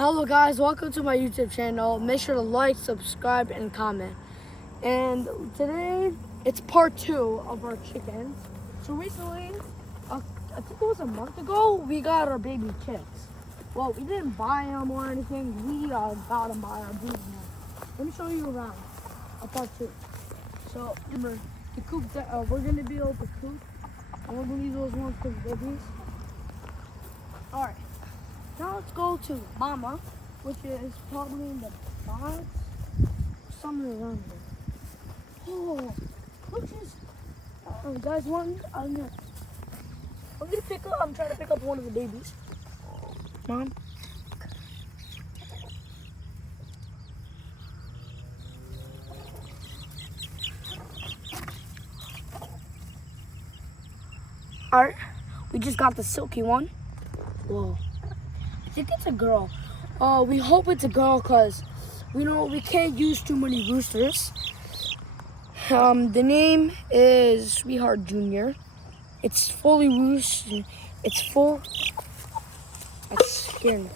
Hello guys, welcome to my YouTube channel. Make sure to like, subscribe, and comment. And today, it's part 2 of our chickens. So recently, I think it was a month ago, we got our baby chicks. Well, we didn't buy them or anything, we got them by our breeding house. Let me show you around, part 2. So remember, the coop, we're gonna be able to coop, and we're gonna use those ones for the babies. Alright. Now let's go to Mama, which is probably in the box, somewhere around here. Oh, look, guys, I'm trying to pick up one of the babies. Mom. Alright, we just got the silky one. Whoa. I think it's a girl. We hope it's a girl because we can't use too many roosters. The name is Sweetheart Jr. It's fully roosted. It's full. That's scary.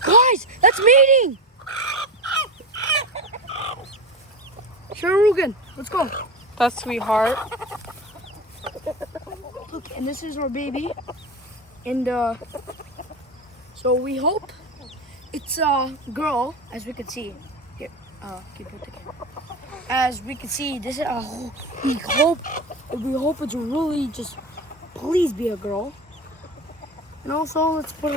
Guys, that's mating! Sharugan, let's go. That's Sweetheart. Look, and this is our baby. And so we hope it's a girl, as we can see. Here, keep it the camera. As we can see, this is we hope it's really just please be a girl. And also let's put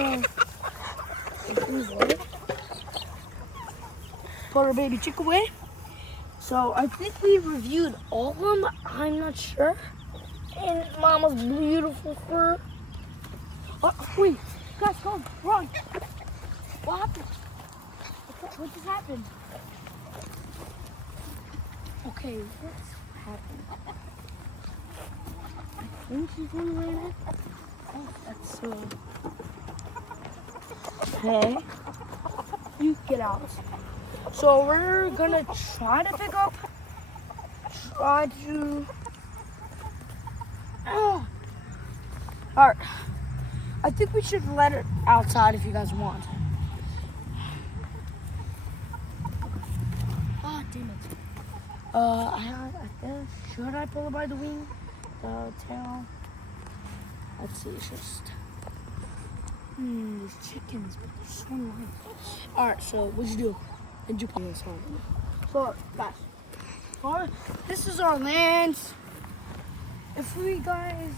our baby chick away. So I think we reviewed all of them. I'm not sure. And Mama's beautiful fur. Wait, guys, go, run. What happened? What just happened? Okay, what's happened? I think she's gonna land it. Oh, that's so. Okay, you get out. So we're gonna try to pick up. Alright. I think we should let it outside if you guys want. Ah, damn it. Should I pull it by the wing? The tail? Let's see, it's just... these chickens, but they're so nice. Alright, so what'd you do? Did you pull this on? So, guys. Alright, this is our land. If we guys...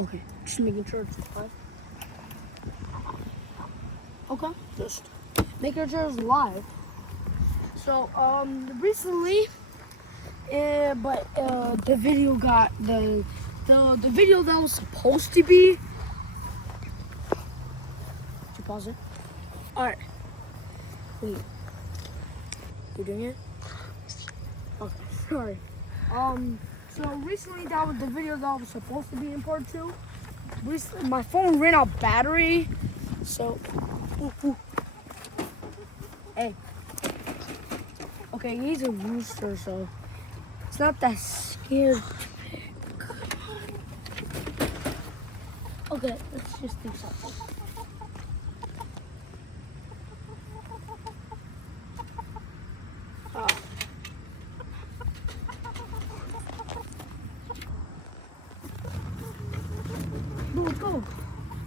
Okay, just making sure it's live. Okay, just making sure it's live. So, recently, the video got the video that was supposed to be. Did you pause it? All right. Wait. You doing it? Okay, sorry. So recently that was the video that was supposed to be in part 2. Recently, my phone ran out battery, so hey. Okay, he's a rooster, so it's not that scared. Okay, let's just do something. Let's go.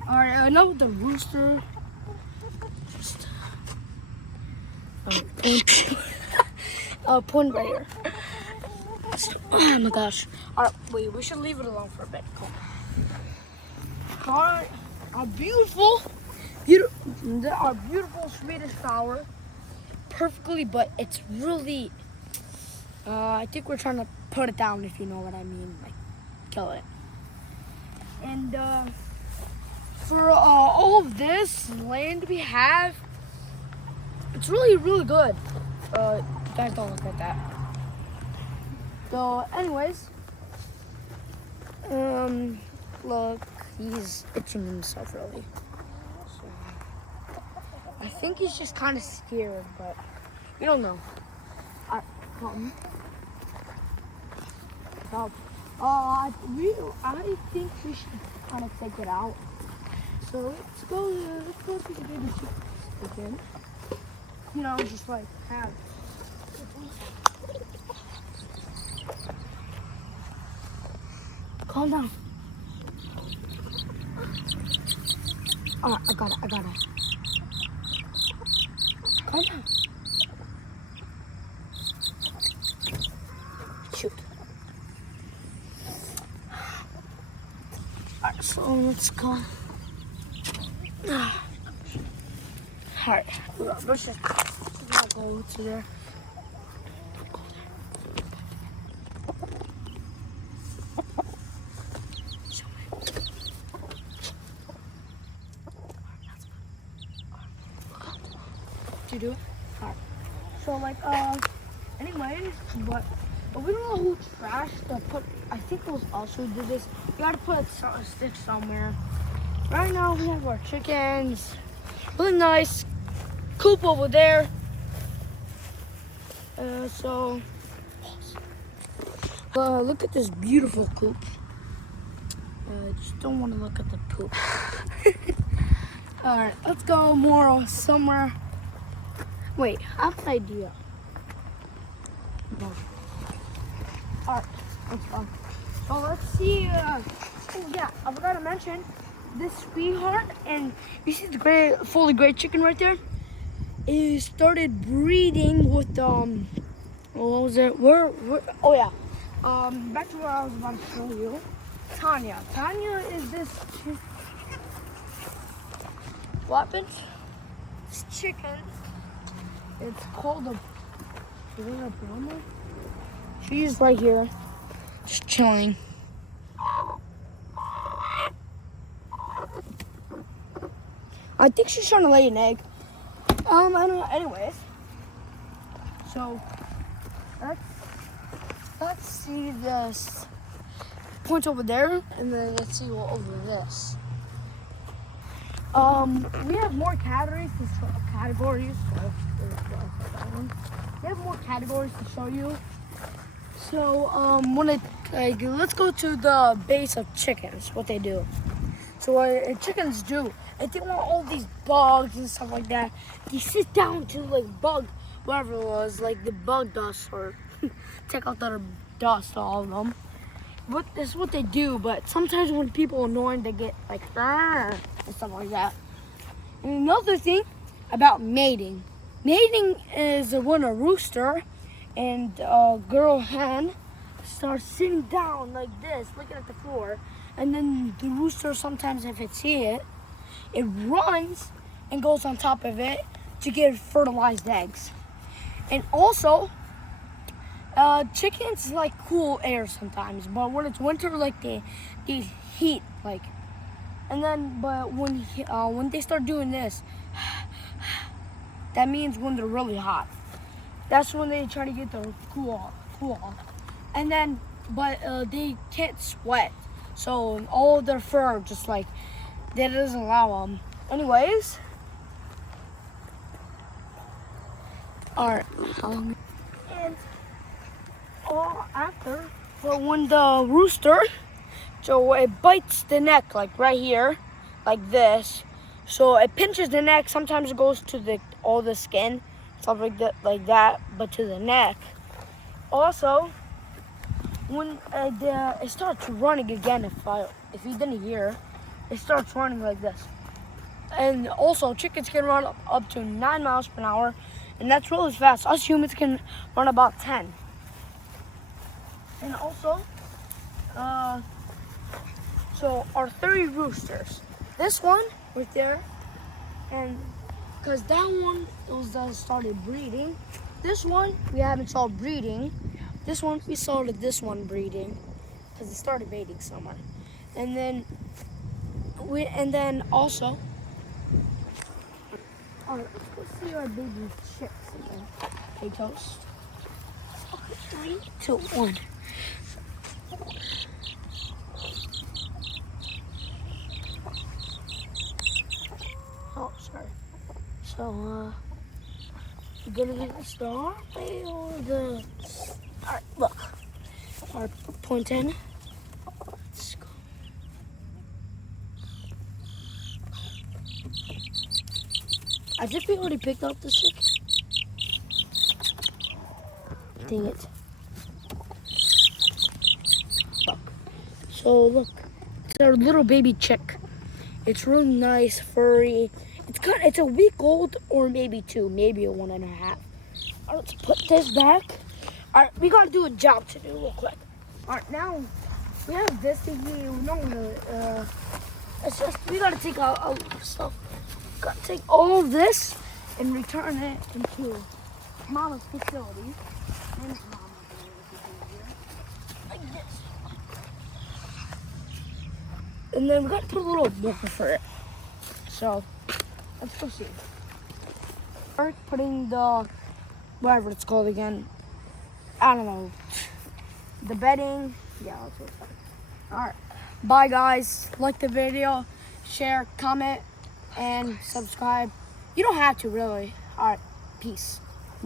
Alright, enough with the rooster. Just point right here. Oh my gosh. Alright, wait, we should leave it alone for a bit. Cool. Alright, our beautiful Swedish flower. Perfectly, but it's really I think we're trying to put it down, if you know what I mean, like kill it. And for all of this land we have, it's really, really good. You guys don't look at that. So, anyways, look, he's itching himself really. I think he's just kind of scared, but we don't know. Alright, come. Stop. I think we should kind of take it out. So let's go to the baby chicken. You know, just like have. Calm down. Alright, I got it. Calm down. Shoot. Alright, so let's go. Alright, let's just go to there. You do it? Alright. So like anyways, but we don't know who trashed to put. I think it was us who did this. You gotta put a stick somewhere. Right now we have our chickens. Really nice coop over there. So look at this beautiful coop. Just don't want to look at the poop. Alright, let's go more somewhere. Wait, I have an idea. No. Alright, let's go. So let's see. Oh yeah, I forgot to mention this sweetheart, and you see the fully gray chicken right there. It started breeding with what was it? Where? Oh yeah. Back to where I was about to show you. Tanya. Tanya is this. What happens? This chicken. It's called a Brahma. She's right here, just chilling. I think she's trying to lay an egg. I don't know. Anyways, so let's see this point over there, and then let's see what over this. We have more categories to We have more categories to show you. So let's go to the base of chickens. What they do. So what chickens do? If they want all these bugs and stuff like that, they sit down to like bug whatever it was, like the bug dust, or take out the dust, all of them. That's what they do. But sometimes when people are annoying, they get like and stuff like that. And another thing about mating. Mating is when a rooster and a girl hen start sitting down like this, looking at the floor, and then the rooster sometimes, if it sees it, it runs and goes on top of it to get fertilized eggs. And also, chickens like cool air sometimes, but when it's winter, like they heat, like. And then, but when they start doing this, that means when they're really hot. That's when they try to get the cool off. And then, but they can't sweat, so all of their fur just like that doesn't allow them. Anyways, alright. And all after, but when the rooster, so it bites the neck like right here, like this. So it pinches the neck. Sometimes it goes to all the skin, stuff like that, but to the neck. Also, when it starts running again, if you didn't hear, it starts running like this. And also, chickens can run up to 9 miles per hour, and that's really fast. Us humans can run about 10. And also, so our 3 roosters. This one right there, and because that one started breeding. This one we haven't started breeding. This one we started breeding because it started mating somewhere. And then also, all right, let's go see our baby chicks again. Hey, toast. Okay, 3, 2, 1. Oh, sorry. So, we're gonna get the star or the. Alright, look. Alright, point in. Let's go. I think we already picked up the stick. Dang it. Look. So, look. It's our little baby chick. It's really nice, furry. It's a week old or maybe 2, maybe a 1.5. Alright, let's put this back. Alright, we gotta do a job to do real quick. Alright, now we have this thing here. It's just we gotta take out stuff. Gotta take all of this and return it into Mama's facility. And Mama's like this. And then we gotta put a little buffer for it. So let's proceed. Start putting the whatever it's called again. I don't know. The bedding. Yeah, that's what it's called. Alright. Bye guys. Like the video, share, comment, and subscribe. You don't have to really. Alright. Peace.